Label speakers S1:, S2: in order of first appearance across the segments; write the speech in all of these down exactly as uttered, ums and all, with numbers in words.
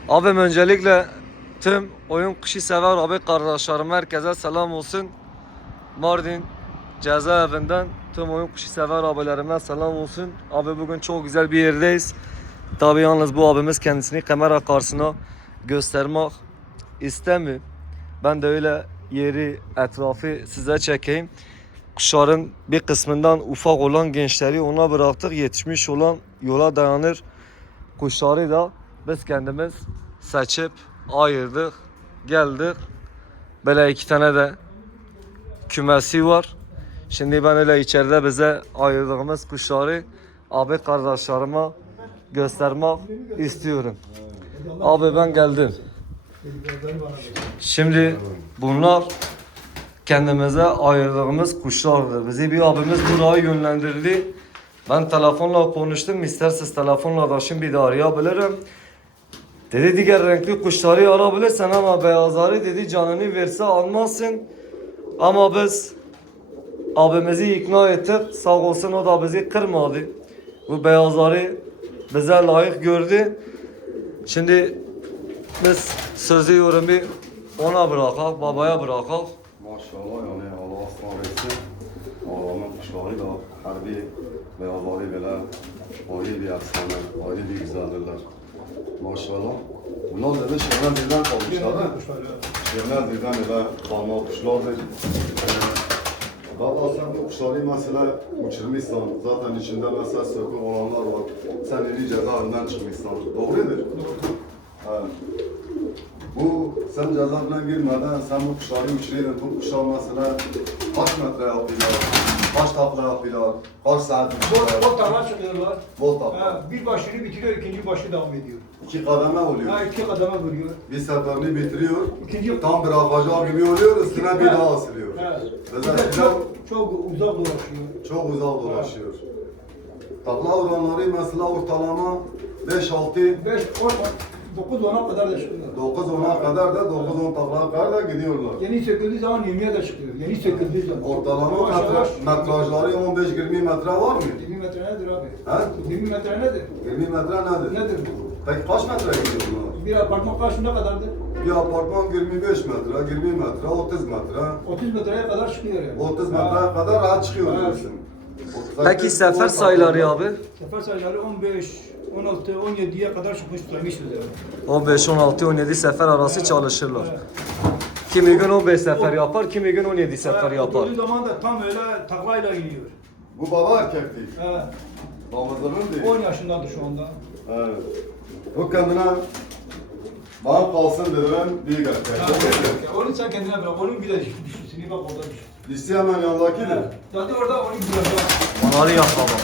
S1: Abim öncelikle tüm oyun kuşu sever abi kardeşlerim herkese selam olsun. Mardin cezaevinden tüm oyun kuşu sever abilerime selam olsun. Abi bugün çok güzel bir yerdeyiz. Tabi yalnız bu abimiz kendisini kamera karşısına göstermek istemiyor. Ben de öyle yeri etrafı size çekeyim. Kuşların bir kısmından ufak olan gençleri ona bıraktık. Yetişmiş olan yola dayanır. Kuşları da biz kendimiz seçip ayırdık, geldik. Böyle iki tane de kümesi var. Şimdi ben öyle içeride bize ayırdığımız kuşları abi kardeşlerime göstermek istiyorum. Abi ben geldim. Şimdi bunlar kendimize ayırdığımız kuşlardır. Bizi bir abimiz buraya yönlendirdi. Ben telefonla konuştum. İsterseniz telefonla da şimdi de arayabilirim. Dedi diğer renkli kuşları alabilirsen ama beyazları dedi canını verse almazsın. Ama biz abimizi ikna ettik. Sağ olsun o da bizi kırmadı. Bu beyazları bize layık gördü. Şimdi biz sözü yorumu ona bırakak, babaya bırakak.
S2: Maşallah yani Allah ısmarladık. Allah'ın kuşları da harbi beyazları böyle ayrı bir efsane, ayrı bir güzeldirler. Maşallah. Bunlar da şehirden birden kalmışlar da. Şehirden birden öyle kalma kuşlardır. Valla sen bu kuşları mesela uçurmuşsan, zaten içinde mesela sökük olanlar var. Sen eli cezaevinden çıkmışsan, doğrudur. Evet. Bu sen cezaevinden girmeden sen bu kuşları uçuruyordun. Bu kuşlar mesela kaç metre yapıyorlar, kaç takla yapıyorlar, kaç saat uçuyorlar.
S3: Bol takla çıkıyorlar.
S2: Bol takla.
S3: Ha, bir başını bitiriyor, ikinci başı devam ediyor.
S2: İki kademe oluyor.
S3: Ha, iki kademe vuruyor.
S2: Bir seferini bitiriyor,
S3: İkinci
S2: tam bırakacağı gibi oluyor, üstüne bir
S3: Ha.
S2: daha asılıyor.
S3: Ha.
S2: Mesela
S3: Bir de çok, çok uzak dolaşıyor.
S2: çok uzak dolaşıyor. Takla oranları mesela ortalama beş altı,
S3: Beş, on, dokuz ona kadar da çıkıyor.
S2: dokuz ona kadar da dokuz on taklaya kadar da gidiyorlar.
S3: Yeni söküldüğü zaman yirmiye de çıkıyor. Yeni söküldüğü zaman.
S2: Ortalama
S3: Yavaş
S2: metre,
S3: yavaş.
S2: metrajları on beş yirmi metre var mı?
S3: yirmi metre nedir abi?
S2: He?
S3: yirmi metre nedir?
S2: yirmi metre nedir?
S3: Nedir bu?
S2: Peki kaç metre gidiyor bunlar?
S3: Bir apartman karşı ne kadardır?
S2: Bir apartman yirmi beş metre, yirmi metre, otuz metre.
S3: otuz metreye kadar çıkıyor yani.
S2: otuz
S3: Ha.
S2: metreye kadar rahat çıkıyor
S3: Ha.
S2: diyorsun.
S1: Peki sefer sayıları abi?
S3: Sefer sayıları on beş, on altı, on yediye kadar çıkmış tutamışız yani.
S1: on beş, on altı, on yedi sefer arası çalışırlar. Kimi gün on beş sefer yapar, kimi gün on yedi sefer yapar.
S3: Oturduğu zaman da tam öyle taklayla iniyor.
S2: Bu baba erkek değil.
S3: He,
S2: Damızlığın değil.
S3: on yaşındadır şu anda.
S2: Evet. Bu kendine bana kalsın dediren büyük
S3: Ha,
S2: erkek.
S3: onu sen kendine bırak. Onun bir de düşürsün. Bak orada düşün.
S2: Dişi hemen yandakidir.
S3: Zaten orada onu bir bırak.
S1: Onları yap baba.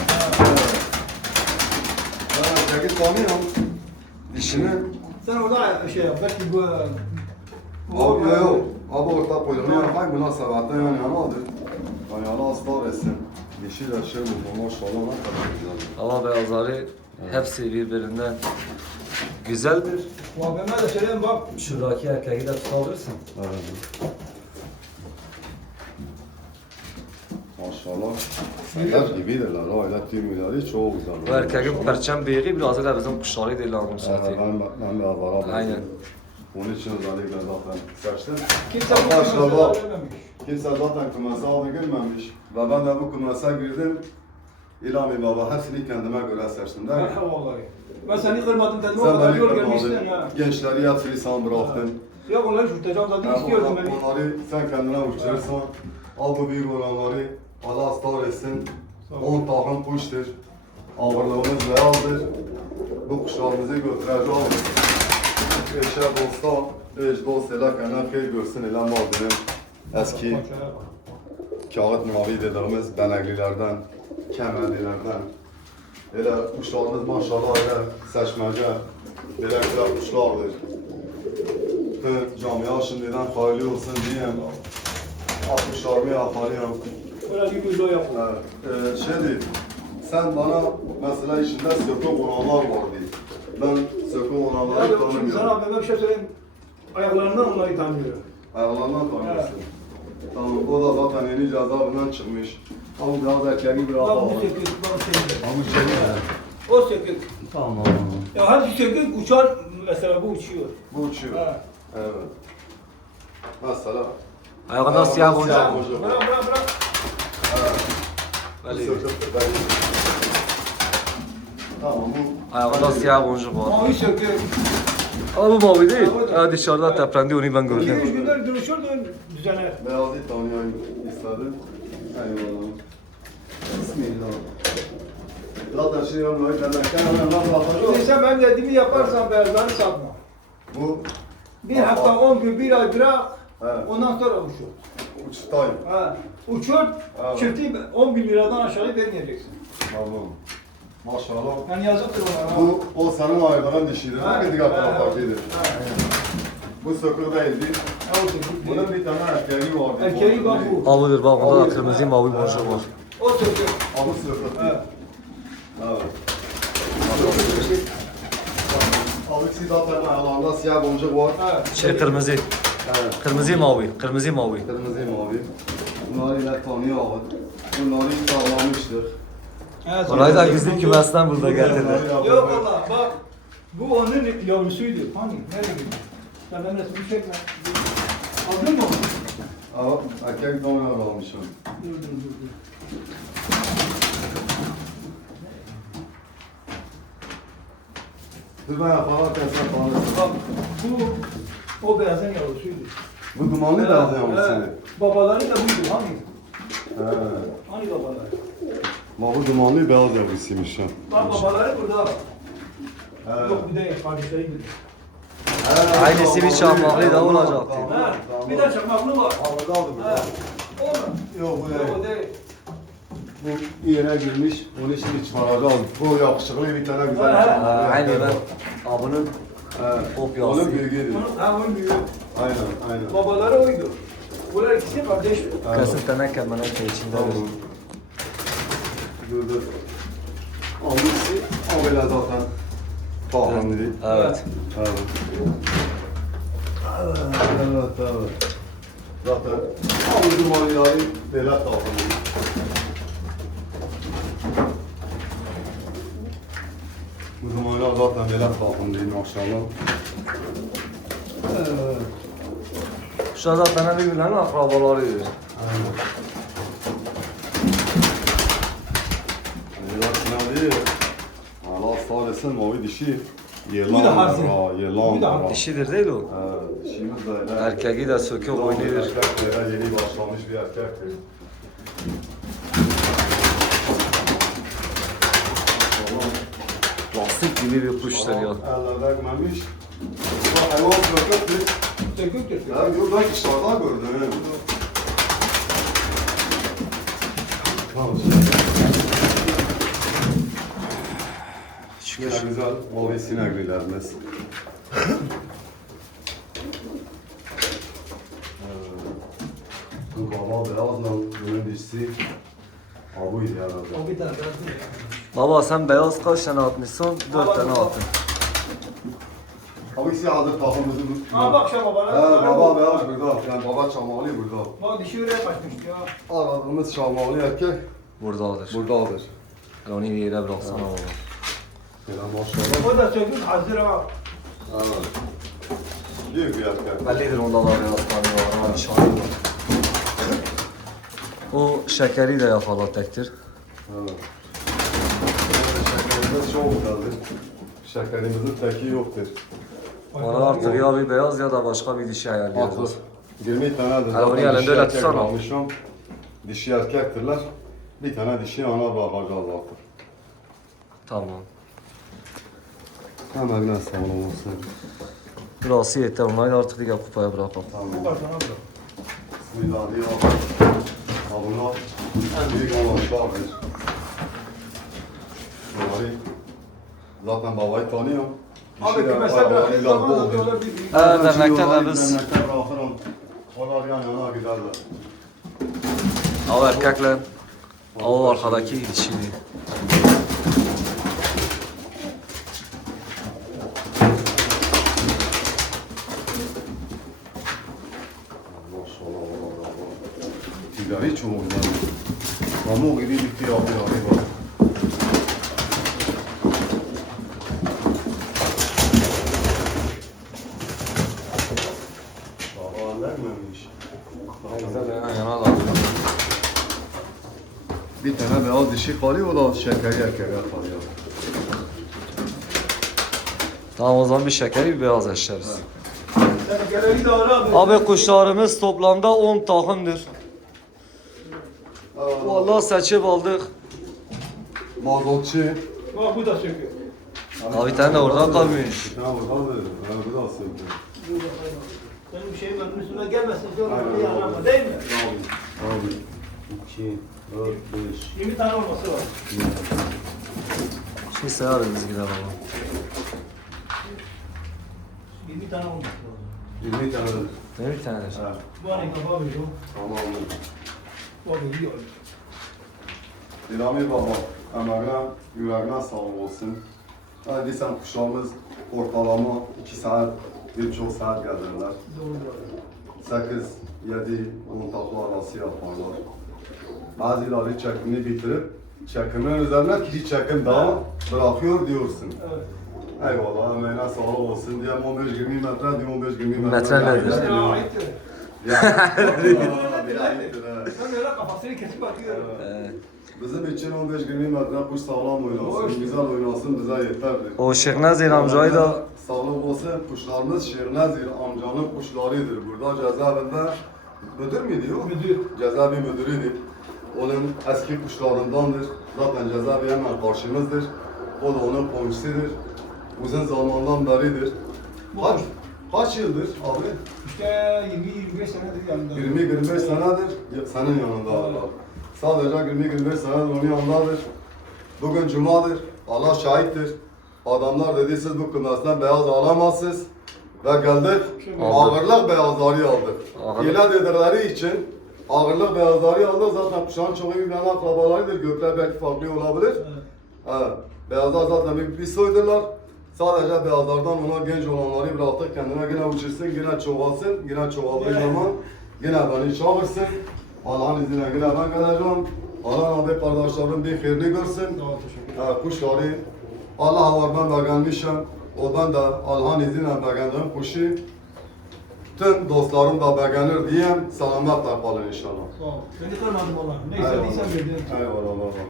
S2: Ben erkeği tanıyorum. Dişini.
S3: Sen orada şey yap. Belki bu...
S2: Abi yok yok. Abi orta koyduğunu yapayım buna sebatten yani yanadır. Yani yana asla etsin. Dişi de şey bu maşallah ne kadar güzel.
S1: Ama beyazları hepsi birbirinden güzeldir.
S3: Bu abime de söyleyeyim bak.
S1: Şuradaki erkeği de tutabilirsin.
S2: Evet. Maşallah. Eller gibidirler. O öyle tümüleri çok güzel.
S1: Bu erkeğin perçem büyüğü biraz da bizim kuşları değil anım
S2: Evet,
S1: satayım.
S2: ben, ben de avara
S1: Aynen.
S2: Onun için özellikle zaten seçtim.
S3: Kimse bu
S2: Arkadaşlar
S3: kimse
S2: bak,
S3: vermemiş.
S2: kimse zaten kümese adı girmemiş. Ve ben de bu kümese girdim. İlhami Baba hepsini kendime göre seçtim değil mi?
S3: Ha vallahi. Ben seni kırmadım dedim. O
S2: Sen
S3: kadar
S2: beni
S3: yol gelmişsin
S2: kırmadın.
S3: ha.
S2: Gençleri hepsini sen bıraktın.
S3: Yok onları şurtacağım zaten
S2: Yani
S3: istiyordum
S2: onlar-
S3: beni.
S2: onları sen kendine uçurursan, al bu büyük olanları, Allah ısrar etsin.
S3: Sağ ol.
S2: on takım kuştur. Ağırlığımız beyazdır. Bu kuşlarımızı götüreceğiz. Eşe dosta, eş dost ile kenar köy görsün ile Mardin'in eski kağıt mavi dediğimiz beneklilerden, kemedilerden. Öyle kuşlarımız maşallah öyle seçmece, böyle güzel kuşlardır. Ve camia şimdiden hayırlı olsun diyeyim. Kuşlarımı yaparım.
S3: Böyle bir video yapın.
S2: Evet, e, şey değil, sen bana mesela içinde sökük olanlar vardı. Ben sökük olanları
S3: Ya şimdi
S2: tanımıyorum.
S3: sana abime bir şey söyleyeyim. Ayaklarından onları tanıyorum.
S2: Ayağlarından tanıyorsun. Tamam, o da zaten yeni cezaevinden çıkmış. Ama biraz erkeği bir
S3: Bak
S2: hava
S3: bu
S2: var.
S3: sökük, bak o sökük.
S2: Ama şey
S3: O sökük.
S1: Tamam.
S3: Ya hadi sökük uçar mesela bu uçuyor.
S2: Bu uçuyor.
S3: Ha.
S2: Evet. Mesela.
S1: Ayağında siyah boncuk.
S2: Siyah
S3: Bırak
S2: boncuk.
S3: bırak bırak. bırak.
S2: Evet. Bu
S1: Belli.
S2: söküktür, belli. Tamam bu.
S1: Ayağında siyah boncuk var.
S3: Mavi söküyor.
S1: Ama bu mavi değil.
S3: Evet.
S1: Ha, dışarıda
S3: Evet.
S1: deprendi onu ben
S3: İki üç
S1: gördüm.
S3: günler duruşur da düzener.
S2: Beyaz et tanıyor istedim. Eyvallah. Bismillah. Zaten şey olmuyor. Demekten hemen nasıl atacağım?
S3: Neyse ben dediğimi yaparsan beyazları satma.
S2: Bu
S3: Bir hafta on gün bir ay bırak.
S2: Evet.
S3: Ondan sonra uçur.
S2: uçtayım.
S3: Ha. Uçur.
S2: Evet.
S3: Çifti on bin liradan aşağı vermeyeceksin.
S2: Tamam. Maşallah.
S3: Yani yazıktır ona.
S2: Bu o senin ayırdıran dişidir.
S3: Ha,
S2: Ne kadar
S3: ha,
S2: tarafakidir.
S3: ha.
S2: Bu sökür değildi.
S3: Ha, o sökük
S2: Bunun
S3: değil.
S2: bir tane erkeği vardı.
S3: Erkeği bak bu.
S1: Mavidir bak onda da kırmızı mavi boncuk var.
S3: O sökük.
S2: Ama sökür değil.
S3: Ha.
S2: Evet. Alıksi zaten ayağlarında siyah boncuk var.
S3: Ha.
S1: Şey kırmızı.
S2: Evet.
S1: Kırmızı mavi. Kırmızı mavi.
S2: Kırmızı mavi. Bunları ile tanıyor abi. Bunları sağlamıştır.
S3: Ha,
S1: Orayı da
S3: sökük.
S1: gizli kümesten burada getirdi.
S3: Yok valla bak. Bu onun yavrusuydu. Hani? Nereye gitti? Sen ben resmini çekme. Aldın mı onu?
S2: Aa, erkek donlar almışım.
S3: Dur dur dur. dur.
S2: Dur ben yaparken sen falan.
S3: Bak bu o beyazın yavrusuydu.
S2: Bu dumanlı da
S3: Ha,
S2: alıyor
S3: ha.
S2: seni.
S3: Babaları da buydu hani?
S2: He.
S3: Hani babaları?
S2: Ma bu dumanlı beyaz yavrusuymuş ha.
S3: Bak babaları burada.
S2: He.
S3: Yok bir de kardeşleri gibi.
S2: He,
S1: Ailesi bir
S2: tamam,
S1: çakmaklı da
S2: tamam,
S1: olacaktı.
S2: tamam,
S3: Ha,
S2: tamam.
S3: bir de çakmaklı var.
S2: Havada aldım.
S3: Ha, o mu?
S2: Yok bu
S3: Yok, o
S2: değil.
S3: değil.
S2: Bu yere girmiş. Onu şimdi çıkaracağız. Bu yakışıklı bir tane güzel.
S3: Ha,
S2: çakmaklı
S1: Ha, Aynı
S2: erkek
S1: ben
S2: var.
S1: abinin
S2: He.
S1: kopyası.
S2: Onun büyüğüdür.
S3: Onun, ha, onun büyüğü.
S2: Aynen, aynen.
S3: Babaları oydu. Bunlar ikisi kardeş.
S2: Aynen.
S1: kesin teneke meneke içinde.
S2: Tamam. Dur dur. Alıksi, abiyle zaten. Tahmin değil.
S1: Evet.
S2: Evet. Evet, evet. Zaten alıcı manyağı böyle tahmin. Bu zamanlar zaten böyle tahmin değil maşallah. Evet.
S1: Şu an zaten birbirlerinin akrabalarıydı.
S2: Aynen. Yılan falan değil. Allah sağ etsin mavi dişi. Yılan
S3: Bu da hazır.
S2: var, yılan
S3: Bu da
S2: var.
S1: Dişidir değil o.
S2: Evet, dişimiz de öyle.
S1: Erkeği de sökük oynuyor.
S2: Erkek öyle yeni başlamış bir erkektir.
S1: Lastik gibi bir kuştur ya.
S2: Ellerde ekmemiş. Bu hayvan söküktür.
S3: Söküktür.
S2: Ya yok ben dışarıda gördüm. he. Tamam.
S1: Şükür.
S2: Yine güzel mavi sineklilerimiz. Bu baba beyazla bunun dişisi abuydu herhalde.
S3: O bir tane.
S1: Baba sen beyaz kaç tane atmışsın? Dört tane attın.
S2: Abi siyahdır takımımızı
S3: Ha bak şu
S2: He
S3: babaları.
S2: baba beyaz burada. Yani baba çamalı burada.
S3: Bak dişi oraya kaçmıştı ya.
S2: Aradığımız çamalı erkek
S1: Buradadır.
S2: buradadır.
S1: Onu bir yere bıraksana baba.
S2: Böyle maşallah.
S3: O da sökük hazır ha.
S2: Evet. Büyük bir erkek.
S1: Bellidir onda da beyaz kanı var. Ha, nişanı var. O şekeri de yakala tektir.
S2: Evet. Şekerimiz çok güzeldir. Şekerimizin teki yoktur.
S1: Bana artık ya bir beyaz ya da başka bir dişi ayarlayacağız.
S2: Haklı. yirmi tanedir.
S1: Ha, onu
S2: Zaten
S1: yanında
S2: dişi
S1: öyle
S2: erkek
S1: tutsana.
S2: almışım. Dişi erkektirler. Bir tane dişi ana bırakacağız artık.
S1: Tamam.
S2: Hemen ne sağlam olsun.
S1: Burası yeter. Onları da artık diğer kupaya bırakalım.
S2: Tamam.
S3: Bu kadar sana bırak.
S2: Bismillahirrahmanirrahim. Ha bunlar en büyük olanlardır. Bunları zaten babayı tanıyorum.
S3: Abi
S2: Dişi de
S3: mesela
S2: babayı
S3: bıraktığı
S2: lafı
S3: zaman
S2: olur.
S3: atıyorlar bir.
S1: Evet, dernekte de biz-
S2: Dernekte bırakırım. Onlar yan yana giderler.
S1: Av erkekle av arkadaki dişiydi.
S2: Maşallah Allah Allah. Tigari çok güzel. Pamuk gibi bitti abi abi bak.
S1: Güzel yana yana da.
S2: Bir tane beyaz dişi kalıyor, o da şekeri erkeğe kalıyor.
S1: Tamam o zaman bir şekeri bir beyaz eşleriz.
S3: Sen gelevi de ara abi.
S1: Abi kuşlarımız toplamda on takımdır.
S2: Aa,
S1: Vallahi seçip aldık.
S2: mazotçu.
S3: Bak bu da söküyor.
S1: Abi bir tane de orada kalmış.
S2: Bir tane orada verir. Ha, bu da söküyor.
S3: Senin bir şeyin benim üstüme gelmesin. Sonra
S2: Aynen,
S3: bir yarama değil mi?
S2: Abi. Abi. iki, dört, beş.
S3: yirmi tane olması var.
S1: Şey sayarız biz gidelim ama.
S3: yirmi tane olması lazım.
S2: yirmi tane.
S1: Ne bir tane?
S2: Ha,
S3: Bu anı kafa veriyor.
S2: tamam.
S3: O veriyor.
S2: Dinami baba, emeğine, yüreğine sağlık olsun. Hadi sen kuşağımız ortalama iki saat, bir buçuk saat geldiler.
S3: Doğru.
S2: sekiz, yedi, on takla arası yaparlar. Bazıları çekimini bitirip, çekimin üzerine bir çekim daha bırakıyor diyorsun.
S3: Evet.
S2: Eyvallah, emeğine sağlık olsun diye on beş yirmi metre, diye on beş yirmi metre.
S1: Metre nedir?
S3: Sen ya ayıptır.
S2: Ya, bir ayıptır ha.
S3: Ben böyle kafasını kesip atıyorum.
S1: Ee,
S2: Bizim için on beş yirmi metre kuş sağlam oynasın, güzel oynasın bize yeterli.
S1: o Şeyh Nazir amcayı da
S2: Sağlık olsun, kuşlarımız Şeyh Nazir amcanın kuşlarıdır. Burada cezaevinde müdür müydü o?
S3: Müdür.
S2: Cezaevi müdürüydü. Onun eski kuşlarındandır. Zaten cezaevi hemen karşımızdır. O da onun komşusudur. Uzun zamandan beridir. Kaç, kaç yıldır abi?
S3: İşte yirmi yirmi beş senedir yanında.
S2: yirmi yirmi beş senedir senin yanında Allah. Sadece yirmi yirmi beş senedir onun yanındadır. Bugün cumadır. Allah şahittir. Adamlar dedi siz bu kümesinden beyaz alamazsınız. Ve geldik ağırlık beyazları aldık.
S1: Ağırlık.
S2: Yine dedikleri için ağırlık beyazları aldık. Zaten kuşağın çoğu birbirine akrabalarıdır. Gökler belki farklı olabilir.
S3: Evet.
S2: Evet. Beyazlar zaten bir, bir soydurlar. Sadece beyazlardan ona genç olanları bıraktık. Kendine yine uçursun, yine çoğalsın. Yine çoğaldığı
S3: Evet.
S2: zaman yine beni çağırsın. Allah'ın izniyle yine ben geleceğim. Allah abi kardeşlerim bir hayırlı görsün.
S3: Sağ ol, teşekkür ederim.
S2: Ha, kuşları Allah var ben de gelmişim. O ben de Allah'ın izniyle beğendiğim kuşu tüm dostlarım da beğenir diyeyim. Selametle kalın inşallah.
S3: Sağ ol. Beni tanımadım valla. Ne istediysen verdin.
S2: Eyvallah. Eyvallah.